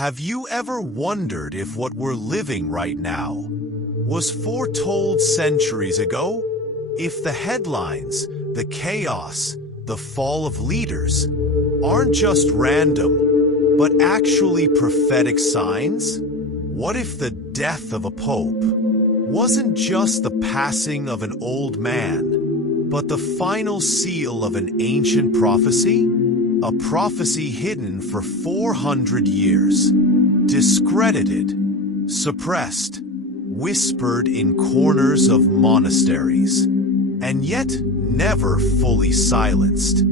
Have you ever wondered if what we're living right now was foretold centuries ago? If the headlines, the chaos, the fall of leaders aren't just random, but actually prophetic signs? What if the death of a pope wasn't just the passing of an old man, but the final seal of an ancient prophecy? A prophecy hidden for 400 years, discredited, suppressed, whispered in corners of monasteries, and yet never fully silenced.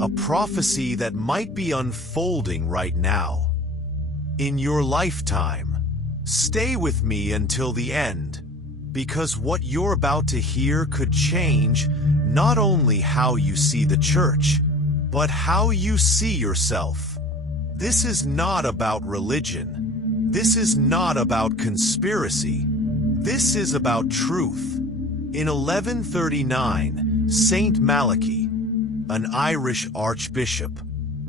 A prophecy that might be unfolding right now. In your lifetime, stay with me until the end, because what you're about to hear could change not only how you see the church, but how you see yourself. This is not about religion. This is not about conspiracy. This is about truth. In 1139, Saint Malachy, an Irish archbishop,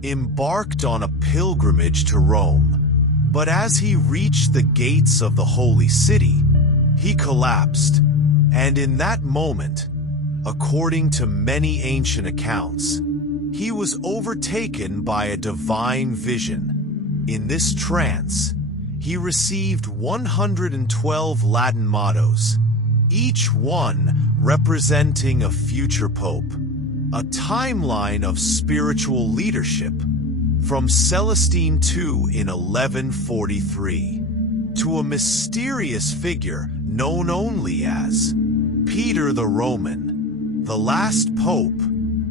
embarked on a pilgrimage to Rome. But as he reached the gates of the holy city, he collapsed. And in that moment, according to many ancient accounts, he was overtaken by a divine vision. In this trance, he received 112 Latin mottos, each one representing a future pope, a timeline of spiritual leadership, from Celestine II in 1143 to a mysterious figure known only as Peter the Roman, the last pope.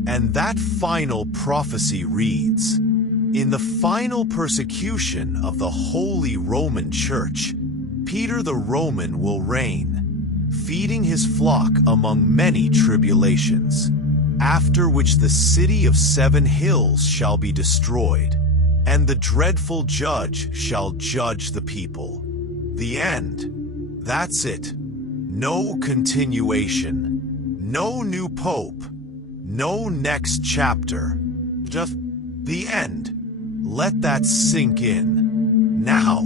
And that final prophecy reads, in the final persecution of the Holy Roman Church, Peter the Roman will reign, feeding his flock among many tribulations, after which the city of 7 hills shall be destroyed, and the dreadful judge shall judge the people. The end. That's it. No continuation. No new pope. No next chapter. Just the end. Let that sink in. Now,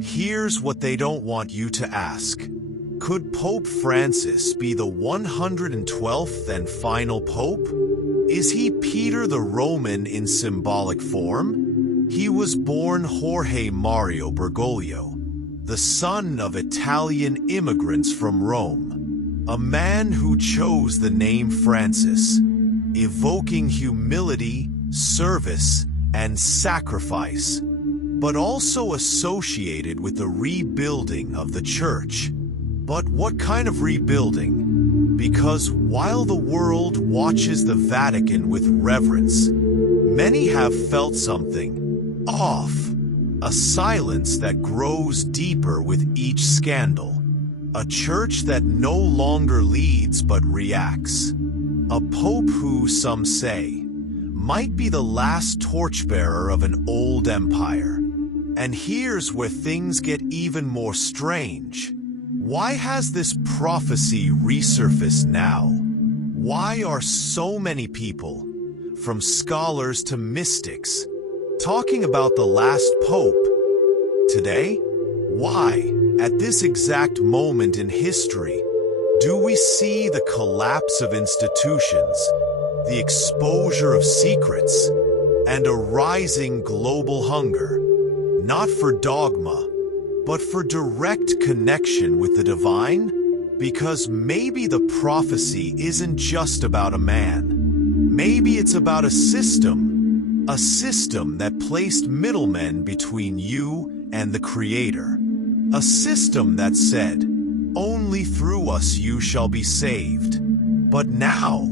here's what they don't want you to ask. Could Pope Francis be the 112th and final pope? Is he Peter the Roman in symbolic form? He was born Jorge Mario Bergoglio, the son of Italian immigrants from Rome. A man who chose the name Francis, evoking humility, service, and sacrifice, but also associated with the rebuilding of the church. But what kind of rebuilding? Because while the world watches the Vatican with reverence, many have felt something off, a silence that grows deeper with each scandal. A church that no longer leads but reacts. A pope who, some say, might be the last torchbearer of an old empire. And here's where things get even more strange. Why has this prophecy resurfaced now? Why are so many people, from scholars to mystics, talking about the last pope today? Why, at this exact moment in history, do we see the collapse of institutions, the exposure of secrets, and a rising global hunger, not for dogma, but for direct connection with the divine? Because maybe the prophecy isn't just about a man. Maybe it's about a system that placed middlemen between you and the Creator. A system that said, only through us you shall be saved. But now,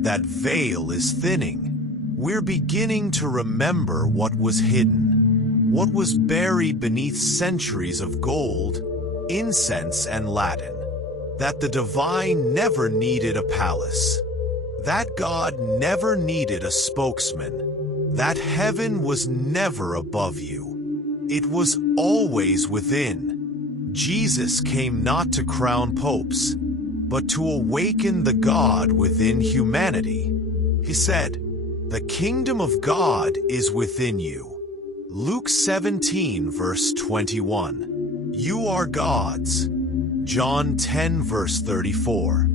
that veil is thinning. We're beginning to remember what was hidden, what was buried beneath centuries of gold, incense, and Latin. That the divine never needed a palace. That God never needed a spokesman. That heaven was never above you. It was always within. Jesus came not to crown popes, but to awaken the God within humanity. He said, "The kingdom of God is within you. Luke 17 verse 21. You are God's. John 10 verse 34.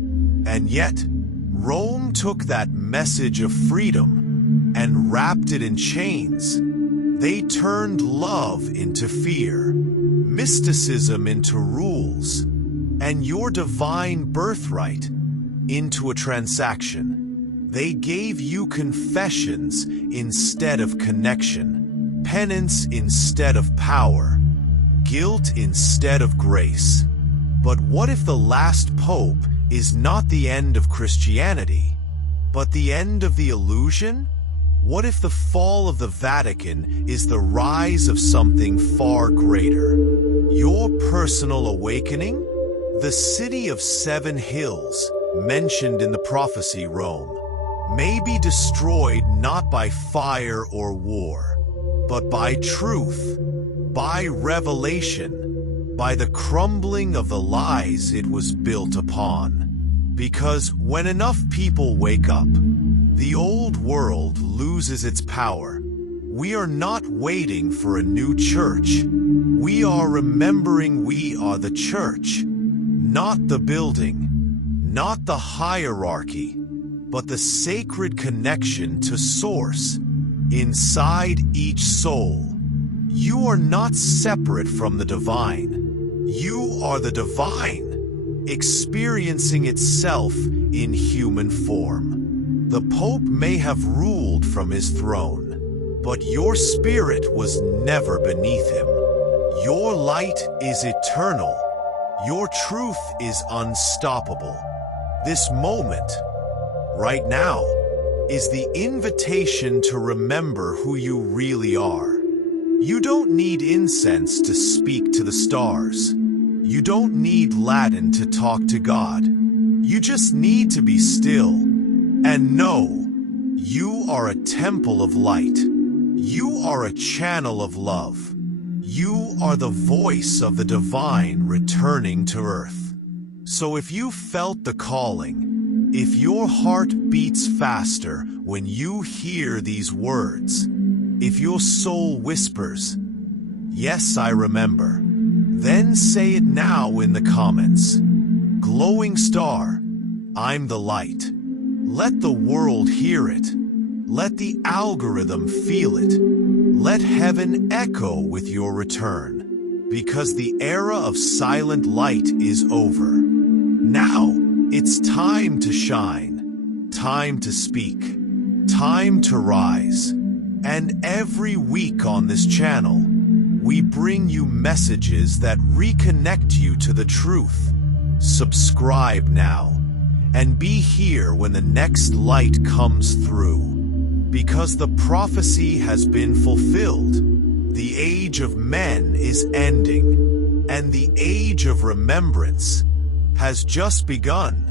And yet, Rome took that message of freedom and wrapped it in chains. They turned love into fear, mysticism into rules, and your divine birthright into a transaction. They gave you confessions instead of connection, penance instead of power, guilt instead of grace. But what if the last pope is not the end of Christianity, but the end of the illusion? What if the fall of the Vatican is the rise of something far greater? Your personal awakening? The city of 7 hills, mentioned in the prophecy Rome, may be destroyed not by fire or war, but by truth, by revelation, by the crumbling of the lies it was built upon. Because when enough people wake up, the old world loses its power. We are not waiting for a new church. We are remembering we are the church, not the building, not the hierarchy, but the sacred connection to Source inside each soul. You are not separate from the divine. You are the divine, experiencing itself in human form. The Pope may have ruled from his throne, but your spirit was never beneath him. Your light is eternal. Your truth is unstoppable. This moment, right now, is the invitation to remember who you really are. You don't need incense to speak to the stars. You don't need Latin to talk to God. You just need to be still and know you are a temple of light. You are a channel of love. You are the voice of the divine returning to earth. So if you felt the calling, if your heart beats faster when you hear these words, if your soul whispers, "Yes, I remember," then say it now in the comments. Glowing star, I'm the light. Let the world hear it. Let the algorithm feel it. Let heaven echo with your return. Because the era of silent light is over. Now, it's time to shine. Time to speak. Time to rise. And every week on this channel, we bring you messages that reconnect you to the truth. Subscribe now. And be here when the next light comes through. Because the prophecy has been fulfilled. The age of men is ending. And the age of remembrance has just begun.